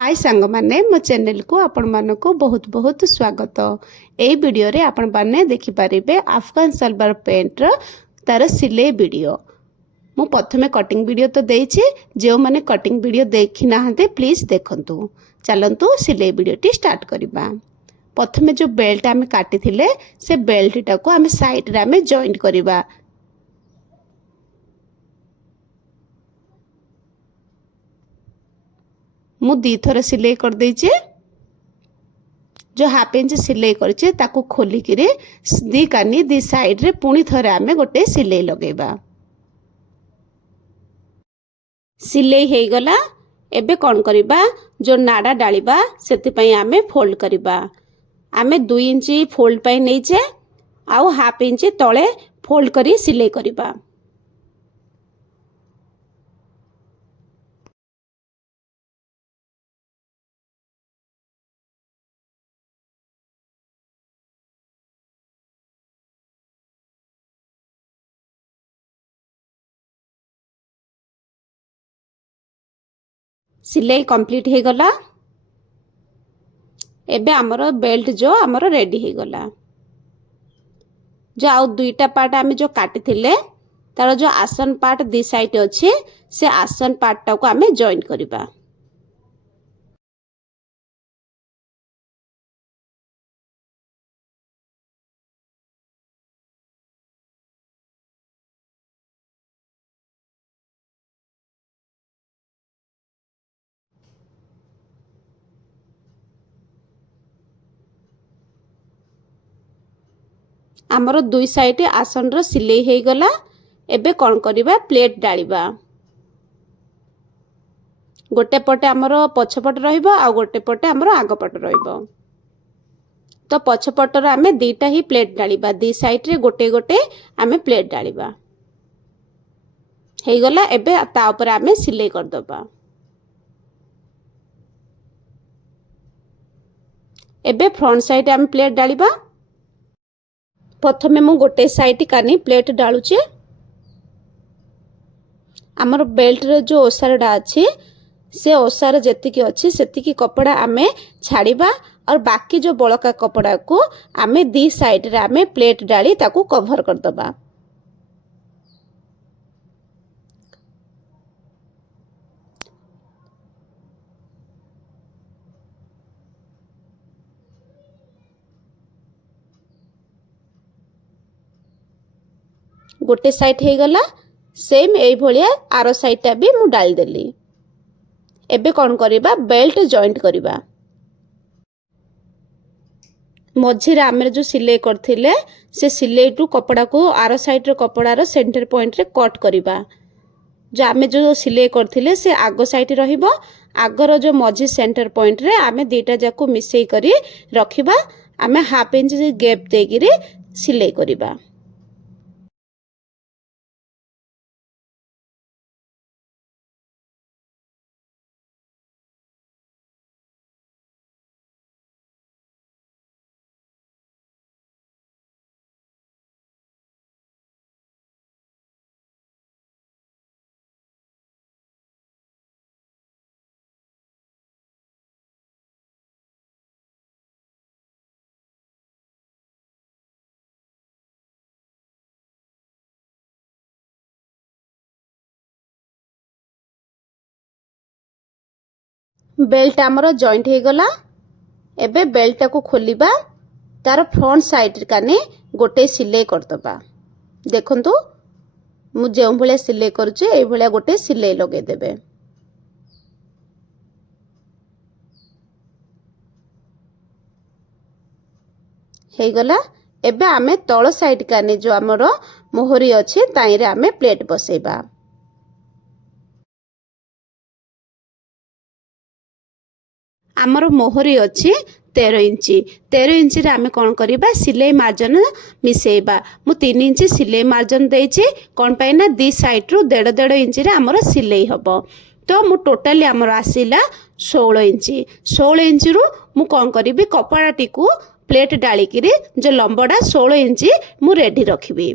हाय सांग माने मो चैनल को आपण मानको बहुत बहुत स्वागत। ए वीडियो रे आपण माने देखि परिबे अफगान सलवार पैंट रो तार सिले वीडियो। मु प्रथमे कटिंग वीडियो तो देछि, जो माने कटिंग वीडियो देखि नाहंते प्लीज देखंतु। चलंतु सिले वीडियो टी स्टार्ट करिबा। प्रथमे जो बेल्ट आमे काटी थिले से बेल्ट टाको आमे साइड रे आमे जॉइंट करिबा। मु दी थर सिलाई कर देछि। जो हाफ इंच सिलाई करछे ताको खोली किरे दी कानी दी साइड रे पुणी थरे आमे गोटे सिलाई लगेबा। सिलाई हेई गला। एबे कोन करिबा, जो नाडा डालिबा सेति पई आमे फोल्ड करिबा। आमे 2 इंच फोल्ड पई नैछे आउ हाफ इंच तळे फोल्ड करी सिलाई करिबा। सिलाई कंप्लीट हे गला। एबे हमरो बेल्ट जो हमरो रेडी हे गला। जो आउ दुईटा पार्ट आमे जो काटी थिले तार जो आसन पार्ट दी साइड अछि से आसन पार्ट टा को आमे जॉइन करिबा। आमर दुई साइड आसन रो सिलाई हे गला। एबे कोन करिबा, प्लेट डालिबा। गोटे पटे आमर पछपट रहिबो आ गोटे पटे आमर आगपट रहिबो। तो पछपट रो आमे दीटा ही प्लेट डालिबा। दी साइड रे गोटे गोटे आमे प्लेट डालिबा। हे गला। एबे ता ऊपर आमे सिलाई कर दबा। एबे फ्रंट साइड आमे प्लेट डालिबा। प्रथमे मु गोटे साइड कानी प्लेट डालुचे। आमर बेल्ट रो जो ओसारडा अछि से ओसार जेतिकी अछि सेतिकी कपड़ा आमे छाड़ीबा और बाकी जो बळका कपड़ा को आमे दी साइड रे आमे प्लेट डाली ताकू कवर कर दबा। गोटे साइड हे गला। सेम एई भलिया आरो साइड टा भी मु डाल देली। एबे कोन करिबा, बेल्ट जॉइंट करिबा। मझिरे आमे जो सिलाई करथिले से सिलाई टू कपड़ा को आरो साइड रो कपड़ा रो सेंटर पॉइंट रे कट करिबा। जो आमे जो सिलाई करथिले से आगो साइड रहिबो। आगर जो मझी सेंटर पॉइंट रे आमे दीटा जाको मिसेई करी रखिबा। आमे हाफ इंच गैप देगिरी सिलाई करिबा। बेल्ट आमर जॉइंट हे गला। एबे बेल्ट को खोलिबा। तार फ्रंट साइड काने गोटे सिलाई कर दबा। देखंतु मु जेउ भले सिलाई करछे एई भले गोटे सिलाई लगे देबे। हे गला। एबे आमे तळ साइड काने जो हमरो मोहरी अछि ताई रे आमे प्लेट बसेबा। आमर मोहरी अछि 13 इंची। 13 इंची रे आमे कोन करिबा, सिलाई मार्जिन मिसेइबा। मु 3 इंची सिलाई मार्जिन देछि। कोन पई ना दी साइड रु 1.5 इंची रे आमर सिलाई हबो। तो मु टोटली आमर आसीला 16 इंची। 16 इंची रु मु कोन करिबि, कपड़ाटी को प्लेट डाली किरी जो लंबडा 16 इंची मु रेडी रखिबी।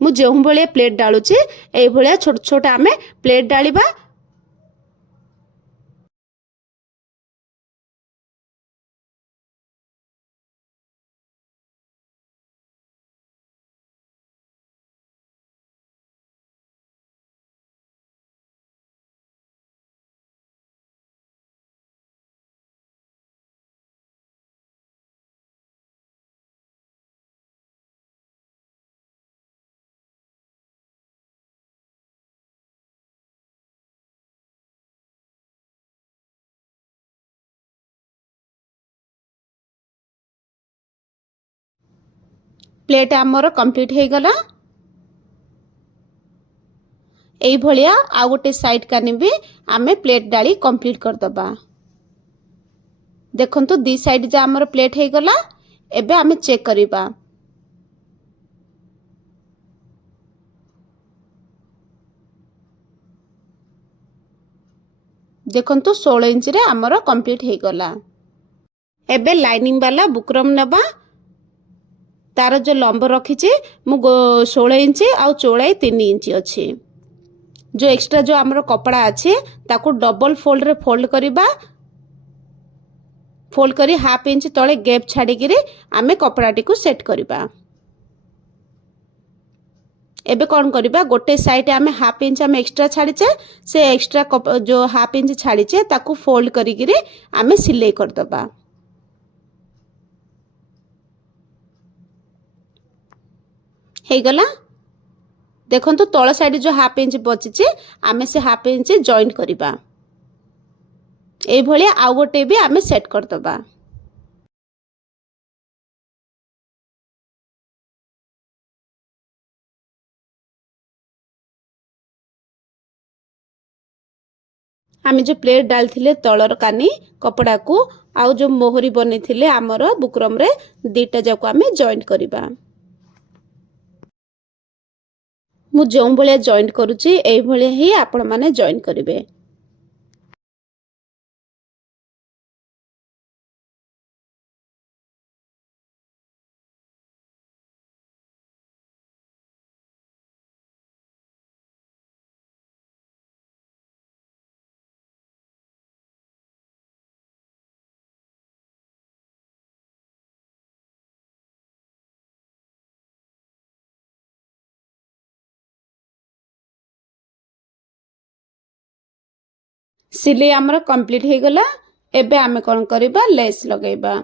ମୁଁ ଯେଉଁ ଭଳିଆ ପ୍ଲେଟ୍ ଢାଳୁଛି ଏଇ ଭଳିଆ ଛୋଟ ଛୋଟ ଆମେ ପ୍ଲେଟ୍ ଢାଳିବା। ପ୍ଲେଟ୍ ଆମର କମ୍ପ୍ଲିଟ୍ ହେଇଗଲା। এই ভଳିଆ ଆଉ ଗୋଟେ ସାଇଡ୍ କାନି ବି ଆମେ ପ୍ଲେଟ୍ ଡାଳି କମ୍ପ୍ଲିଟ୍ କରିଦବା। ଦେଖନ୍ତୁ ଦି ସାଇଡ୍ ଯା ଆମର ପ୍ଲେଟ୍ ହେଇଗଲା। ଏବେ ଆମେ ଚେକ୍ କରିବା। ଦେଖନ୍ତୁ 16 ଇଞ୍ଚରେ ଆମର କମ୍ପ୍ଲିଟ୍ ହେଇଗଲା। ଏବେ ଲାଇନିଂ ବାଲା ବୁକରମ୍ ନେବା। तार जो लंब रखी मु 16 इंच आउ चौड़ाई 3 इंच अच्छी। जो एक्स्ट्रा जो आमर कपड़ा अच्छे ताकू डबल फोल्ड रे फोल्ड करिबा। फोल्ड करी हाफ इंच तले गैप छाड़ी आमे कपड़ाटी को सेट करिबा। एबे कौन करिबा गोटे साइड आमे हाफ इंच आमे एक्स्ट्रा छाड़ीचे से एक्स्ट्रा जो हाफ इंच छाड़ीचे ताकू फोल्ड करी आमे सिलाई कर दबा। हे गला। देखंतु तळ साइड जो हाफ इंच बचिचे आमे से हाफ इंच जॉइंट करिबा। ए भलिया आउ गोटे भी आमे सेट कर दबा। आमे जो प्लेट डालथिले तळर कानी कपड़ा को आउ जो मोहरी बनेथिले आमर बुकरम रे दीटा जाको आमे जॉइंट करिबा। मु जो भलिया जॉइंट करूची एई भलिया ही आपण माने जॉइंट करिवे। सिलाई आमर कंप्लीट हो गला। एबे आमे कोन करिबा लेस लगेबा।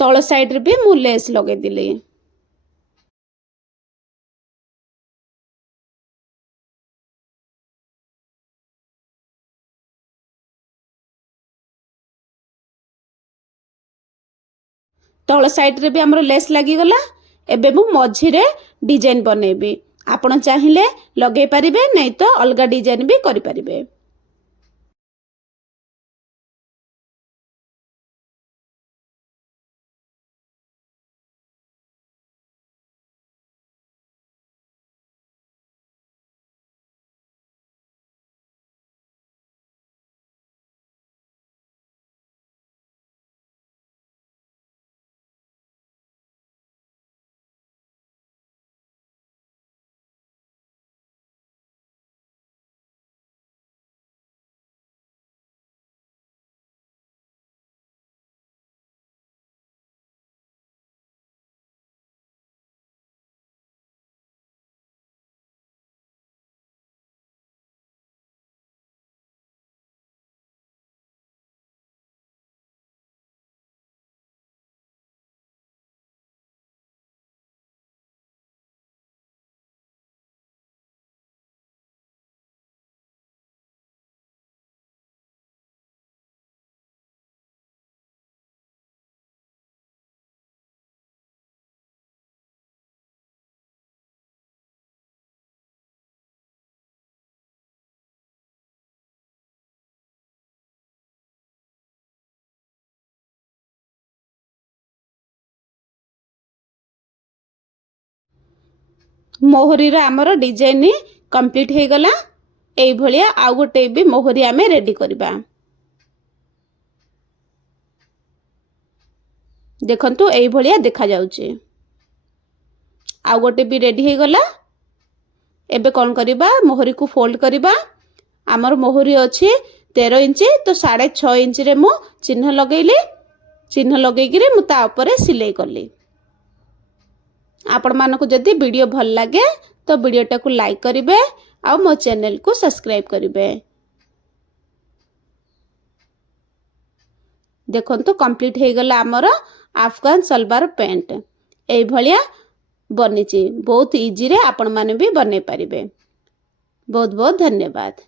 तळ साइड रे भी मु लेस लगे दिली। तळ साइड रे भी हमरो लेस लागी गला। एबे मु मझी रे डिजाइन बनेबी। आपण चाहिले लगे परिबे नै तो अलगा डिजाइन भी करि परिबे। मोहरी आमर डिजाइन कंप्लीट हो गला। एई भलिया आउ गोटे भी मोहरी आमे रेडी करबा। देखंतु एई भलिया देखा जाउची। आउ गोटे भी रेडी हो गला। एबे कौन करिबा मोहरी को फोल्ड करिबा। आमर मोहरी अछि 13 इंच तो 6.5 इंच रे मु चिन्ह लगैली। चिन्ह लगैकिरे मु ता ऊपर सिलाई करली। आपण मानको जदि वीडियो भल लागे तो वीडियोटा को लाइक करिवे आ मो चैनल को सब्सक्राइब करिवे। देखंतु कंप्लीट हो गला आमर अफगान सलवार पैंट। एई भलिया बनिची। बहुत इजी रे आपण माने भी बनै परिबे। बहुत बहुत धन्यवाद।